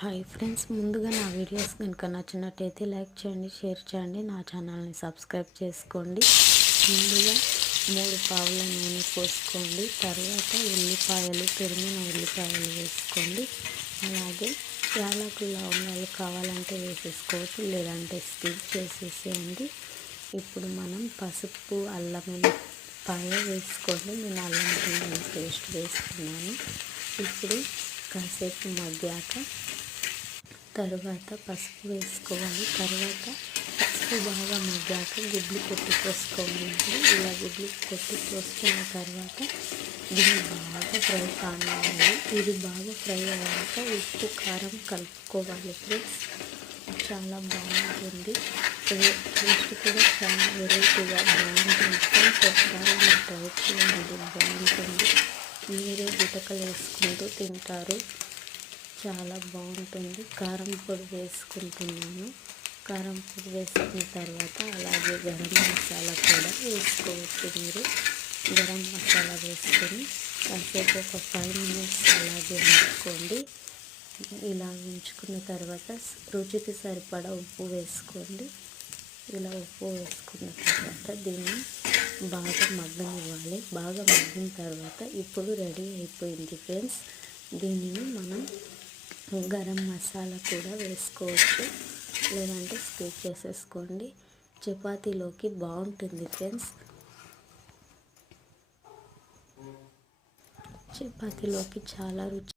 Hi friends, ముందుగా నా videos కనుక నచ్చినట్టయితే లైక్ చేయండి, షేర్ చేయండి, నా ఛానల్ని సబ్స్క్రైబ్ చేసుకోండి. ముందుగా 3 పావుల నూనె పోసుకోండి. తర్వాత ఉల్లిపాయలు, తురిమిన ఉల్లిపాయలు వేసుకోండి. అలాగే యాలకులు, లవంగాలు కావాలంటే వేసేసుకోవచ్చు, లేదంటే స్కిప్ చేసేసేయండి. ఇప్పుడు మనం పసుపు, అల్లం వెల్లిపాయ వేసుకోండి. నేను అల్లం వెల్లుల్లి పేస్ట్ వేస్తున్నాను. ఇప్పుడు కాసేపు మగ్గాక తర్వాత పసుపు వేసుకోవాలి. తర్వాత పసుపు బాగా మగ్గాక గుడ్లు కొట్టి పోసుకోవాలండి. ఇలా గుడ్లు కొట్టి పోసుకున్న తర్వాత దీన్ని బాగా ఫ్రై కానివ్వాలి. ఇది బాగా ఫ్రై అయ్యాక ఉప్పు, కారం కలుపుకోవాలి ఫ్రెండ్స్. చాలా బాగుంటుంది. టేస్ట్ కూడా చాలా వెరైటీగా బాగుంటుంది ఫ్రెండ్స్. ఒకసారి మీరు ట్రై చేయండి, బాగుంటుంది. మీరే గుటకలు వేసుకుంటూ తింటారు. చాలా బాగుంటుంది. కారం పొడి వేసుకుంటున్నాను. కారం పొడి వేసుకున్న తర్వాత అలాగే గరం మసాలా కూడా వేసుకోవచ్చు. మీరు గరం మసాలా వేసుకొని కాసేపు ఒక 5 minutes అలాగే ఉంచుకోండి. ఇలా ఉంచుకున్న తర్వాత రుచికి సరిపడా ఉప్పు వేసుకోండి. ఇలా ఉప్పు వేసుకున్న తర్వాత దీన్ని బాగా మగ్గనివ్వాలి. బాగా మగ్గిన తర్వాత ఇప్పుడు రెడీ అయిపోయింది ఫ్రెండ్స్. దీనిని మనం గరం మసాలా కూడా వేసుకోవచ్చు, లేదంటే స్కిప్ చేసేసుకోండి. చపాతీలోకి బాగుంటుంది ఫ్రెండ్స్. చపాతీలోకి చాలా రుచి